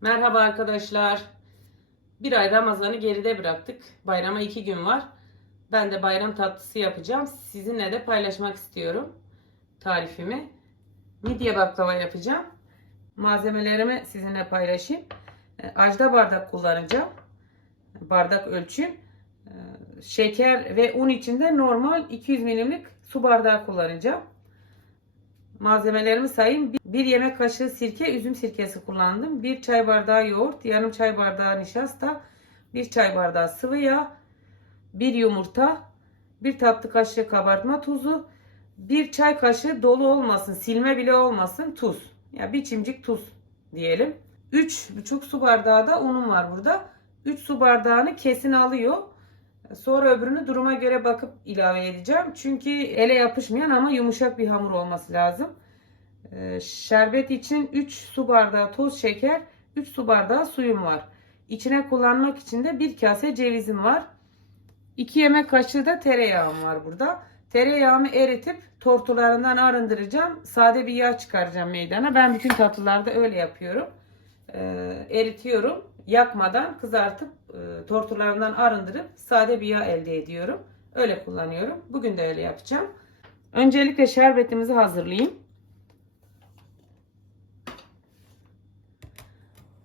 Merhaba arkadaşlar. Bir ay Ramazan'ı geride bıraktık. Bayrama iki gün var. Ben de bayram tatlısı yapacağım. Sizinle de paylaşmak istiyorum tarifimi. Midye baklava yapacağım. Malzemelerimi sizinle paylaşayım. E, Ajda bardak kullanacağım. Bardak ölçüm. E, Şeker ve un içinde normal 200 milimlik su bardağı kullanacağım. Malzemelerimi sayayım. Bir- Bir yemek kaşığı sirke, üzüm sirkesi kullandım. Bir çay bardağı yoğurt, yarım çay bardağı nişasta, bir çay bardağı sıvı yağ, bir yumurta, bir tatlı kaşığı kabartma tuzu, bir çay kaşığı dolu olmasın, silme bile olmasın tuz. Ya bir çimcik tuz diyelim. 3,5 su bardağı da unum var burada. 3 su bardağını kesin alıyor. Sonra öbürünü duruma göre bakıp ilave edeceğim. Çünkü ele yapışmayan ama yumuşak bir hamur olması lazım. Ee, Şerbet için 3 su bardağı toz şeker, 3 su bardağı suyum var. İçine kullanmak için de bir kase cevizim var. 2 yemek kaşığı da tereyağım var burada. Tereyağımı eritip tortularından arındıracağım. Sade bir yağ çıkaracağım meydana. Ben bütün tatlılarda öyle yapıyorum. Ee, eritiyorum. Yakmadan kızartıp e, tortularından arındırıp sade bir yağ elde ediyorum. Öyle kullanıyorum. Bugün de öyle yapacağım. Öncelikle şerbetimizi hazırlayayım.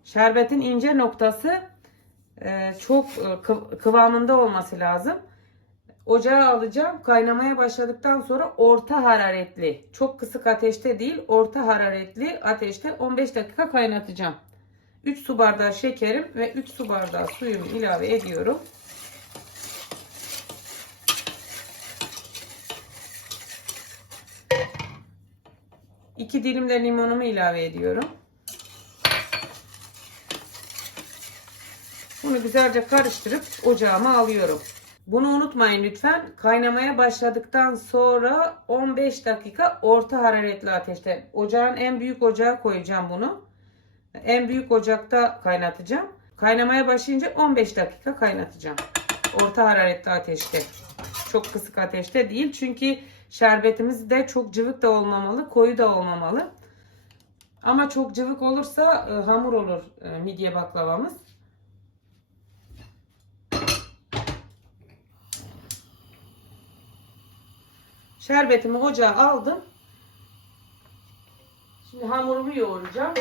Şerbetin ince noktası e, çok e, kıv- kıvamında olması lazım. Ocağa alacağım. Kaynamaya başladıktan sonra orta hararetli, çok kısık ateşte değil, orta hararetli ateşte 15 dakika kaynatacağım. 3 su bardağı şekerim ve 3 su bardağı suyumu ilave ediyorum. İki dilim de limonumu ilave ediyorum. Bunu güzelce karıştırıp ocağıma alıyorum. Bunu unutmayın lütfen. Kaynamaya başladıktan sonra 15 dakika orta hararetli ateşte. Ocağın en büyük ocağa koyacağım bunu. En büyük ocakta kaynatacağım. Kaynamaya başlayınca 15 dakika kaynatacağım. Orta hararetli ateşte. Çok kısık ateşte değil. Çünkü şerbetimiz de çok cıvık da olmamalı, koyu da olmamalı. Ama çok cıvık olursa e, hamur olur e, midye baklavamız. Şerbetimi ocağa aldım. Şimdi hamurumu yoğuracağım.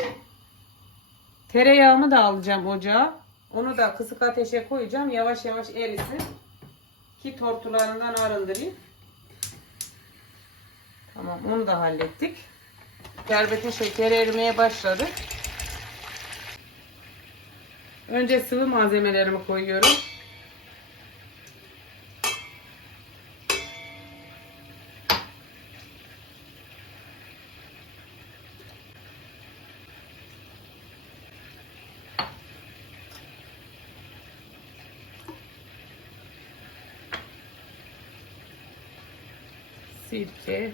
Tereyağımı da alacağım ocağa. Onu da kısık ateşe koyacağım. Yavaş yavaş erisin. Ki tortularından arındırayım. Tamam onu da hallettik. Şerbetin şekeri erimeye başladı. Önce sıvı malzemelerimi koyuyorum. Sirke.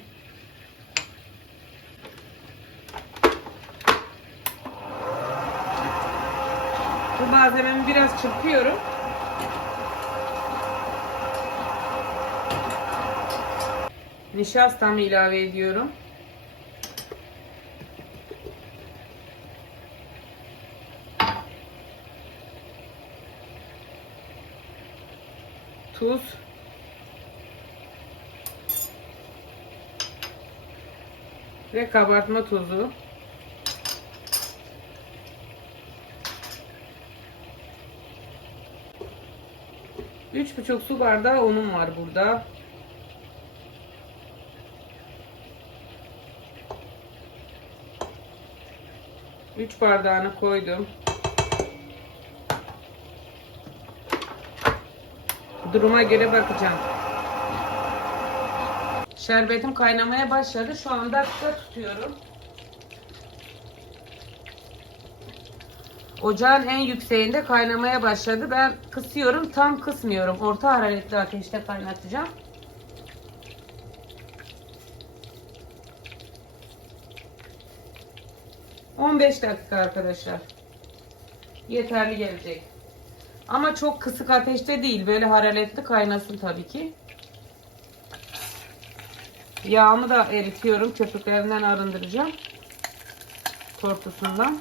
Bu malzememi biraz çırpıyorum. Nişastamı ilave ediyorum. Tuz. Ve kabartma tozu. Üç buçuk su bardağı unum var burada. Üç bardağını koydum. Duruma göre bakacağım. Şerbetim kaynamaya başladı. Şu anda dakika tutuyorum. Ocağın en yükseğinde kaynamaya başladı. Ben kısıyorum. Tam kısmıyorum. Orta hararetli ateşte kaynatacağım. ...15 dakika arkadaşlar. Yeterli gelecek. Ama çok kısık ateşte değil. Böyle hararetli kaynasın tabii ki. Yağımı da eritiyorum. Köpüklerinden arındıracağım. Tortusundan.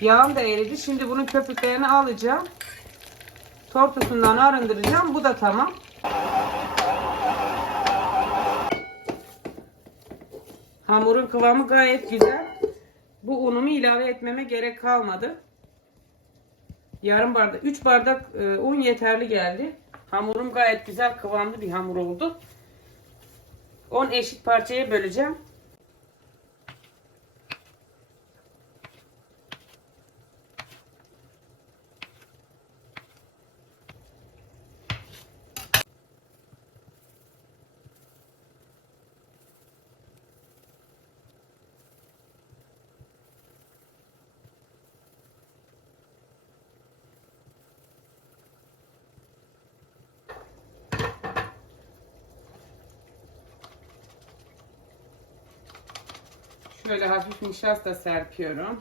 Yağım da eridi. Şimdi bunun köpüklerini alacağım. Tortusundan arındıracağım. Bu da tamam. Hamurun kıvamı gayet güzel. Bu unumu ilave etmeme gerek kalmadı. Yarım bardak, 3 bardak e, un yeterli geldi. Hamurum gayet güzel kıvamlı bir hamur oldu. 10 eşit parçaya böleceğim. Şöyle hafif nişasta serpiyorum.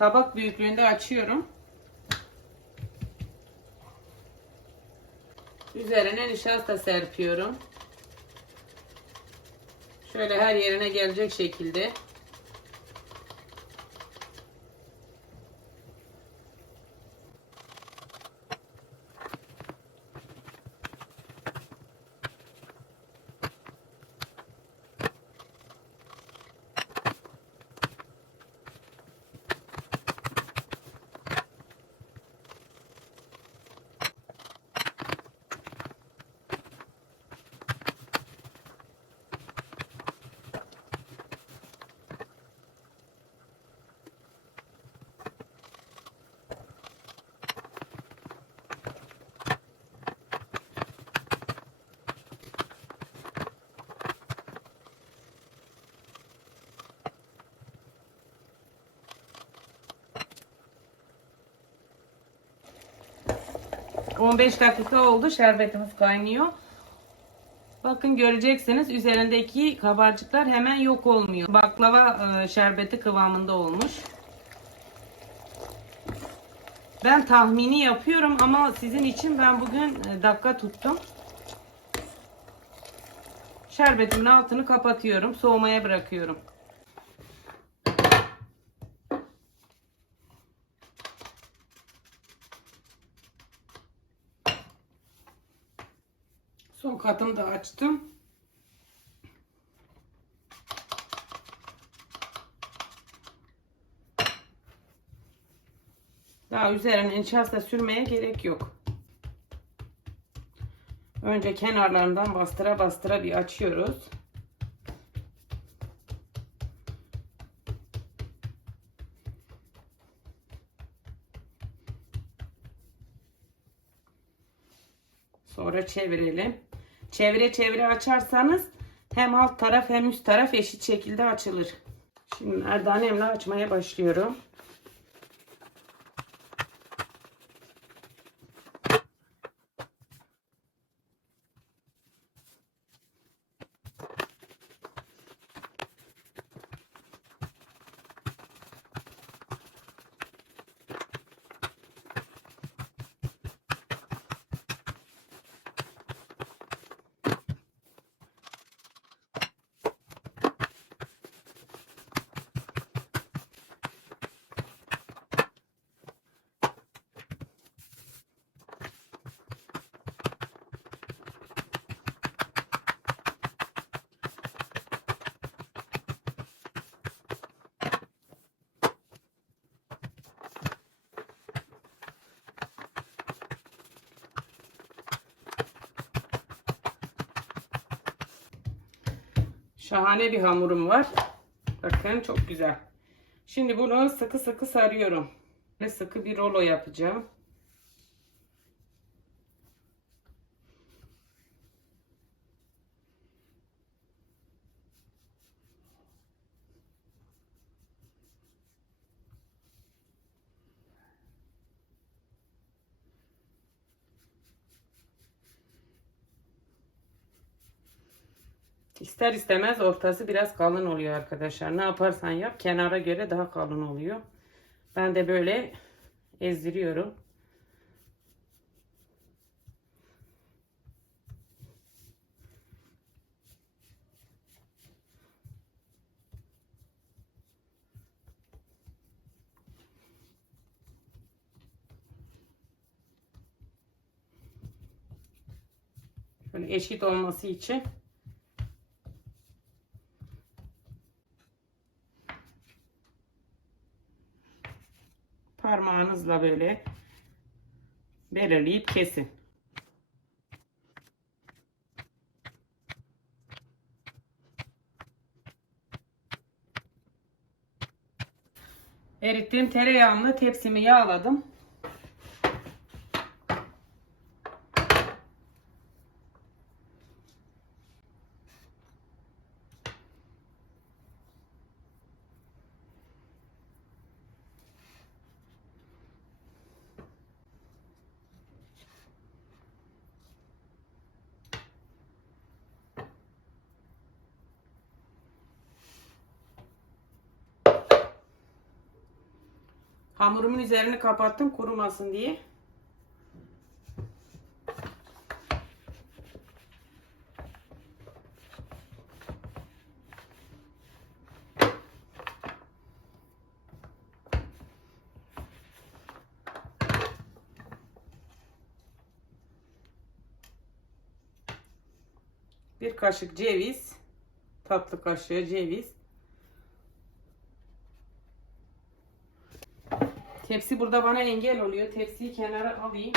Tabak büyüklüğünde açıyorum. Üzerine nişasta serpiyorum. Şöyle her yerine gelecek şekilde. ...15 dakika oldu. Şerbetimiz kaynıyor. Bakın göreceksiniz üzerindeki kabarcıklar hemen yok olmuyor. Baklava e, şerbeti kıvamında olmuş. Ben tahmini yapıyorum ama sizin için ben bugün e, dakika tuttum. Şerbetimin altını kapatıyorum. Soğumaya bırakıyorum. Katını da açtım. Daha üzerine nişasta sürmeye gerek yok. Önce kenarlarından bastıra bastıra bir açıyoruz. Sonra çevirelim. Çevire çevire açarsanız hem alt taraf hem üst taraf eşit şekilde açılır. Şimdi merdanemle açmaya başlıyorum. Şahane bir hamurum var. Bakın çok güzel. Şimdi bunu sıkı sıkı sarıyorum. Ve sıkı bir rolo yapacağım. İster istemez ortası biraz kalın oluyor arkadaşlar. Ne yaparsan yap kenara göre daha kalın oluyor. Ben de böyle ezdiriyorum. Böyle eşit olması için parmağınızla böyle belirleyip kesin. Erittiğim tereyağını tepsimi yağladım. Hamurumun üzerini kapattım kurumasın diye. Bir kaşık ceviz, tatlı kaşığı ceviz. Tepsi burada bana engel oluyor. Tepsiyi kenara alayım.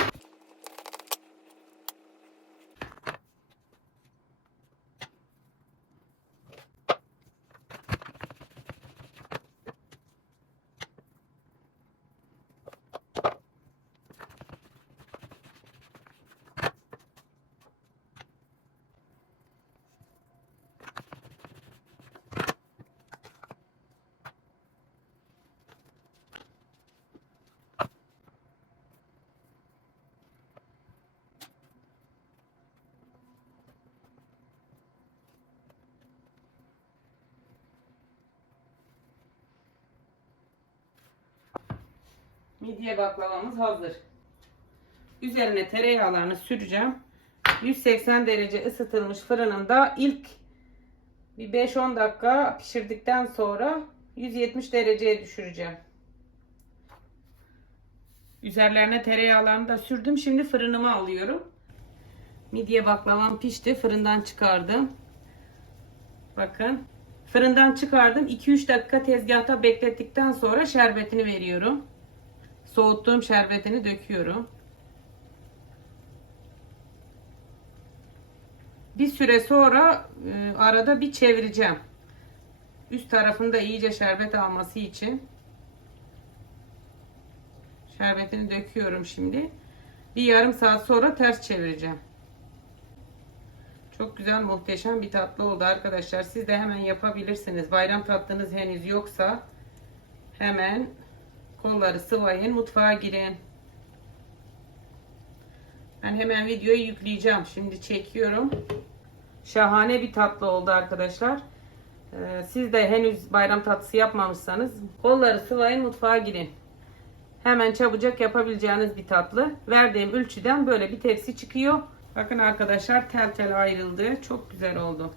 Midye baklavamız hazır. Üzerine tereyağlarını süreceğim. 180 derece ısıtılmış fırınımda ilk bir 5-10 dakika pişirdikten sonra 170 dereceye düşüreceğim. Üzerlerine tereyağlarını da sürdüm. Şimdi fırınıma alıyorum. Midye baklavam pişti. Fırından çıkardım. Bakın. Fırından çıkardım. 2-3 dakika tezgahta beklettikten sonra şerbetini veriyorum. Soğuttuğum şerbetini döküyorum. Bir süre sonra e, arada bir çevireceğim. Üst tarafında iyice şerbet alması için. Şerbetini döküyorum şimdi. Bir yarım saat sonra ters çevireceğim. Çok güzel muhteşem bir tatlı oldu arkadaşlar. Siz de hemen yapabilirsiniz. Bayram tatlınız henüz yoksa hemen kolları sıvayın mutfağa girin. Ben hemen videoyu yükleyeceğim. Şimdi çekiyorum. Şahane bir tatlı oldu arkadaşlar. Ee, siz de henüz bayram tatlısı yapmamışsanız kolları sıvayın mutfağa girin. Hemen çabucak yapabileceğiniz bir tatlı. Verdiğim ölçüden böyle bir tepsi çıkıyor. Bakın arkadaşlar tel tel ayrıldı. Çok güzel oldu.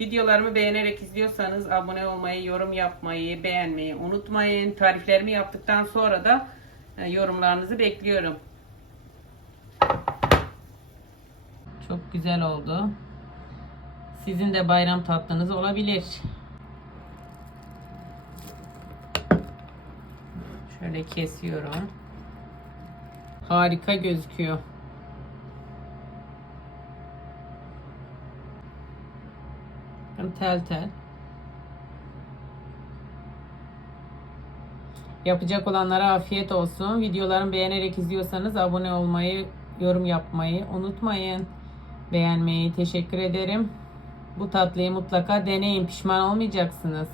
Videolarımı beğenerek izliyorsanız abone olmayı, yorum yapmayı, beğenmeyi unutmayın. Tariflerimi yaptıktan sonra da e, yorumlarınızı bekliyorum. Çok güzel oldu. Sizin de bayram tatlınız olabilir. Şöyle kesiyorum. Harika gözüküyor. Tel tel. Yapacak olanlara afiyet olsun. Videolarımı beğenerek izliyorsanız abone olmayı, yorum yapmayı unutmayın. Beğenmeyi teşekkür ederim. Bu tatlıyı mutlaka deneyin. Pişman olmayacaksınız.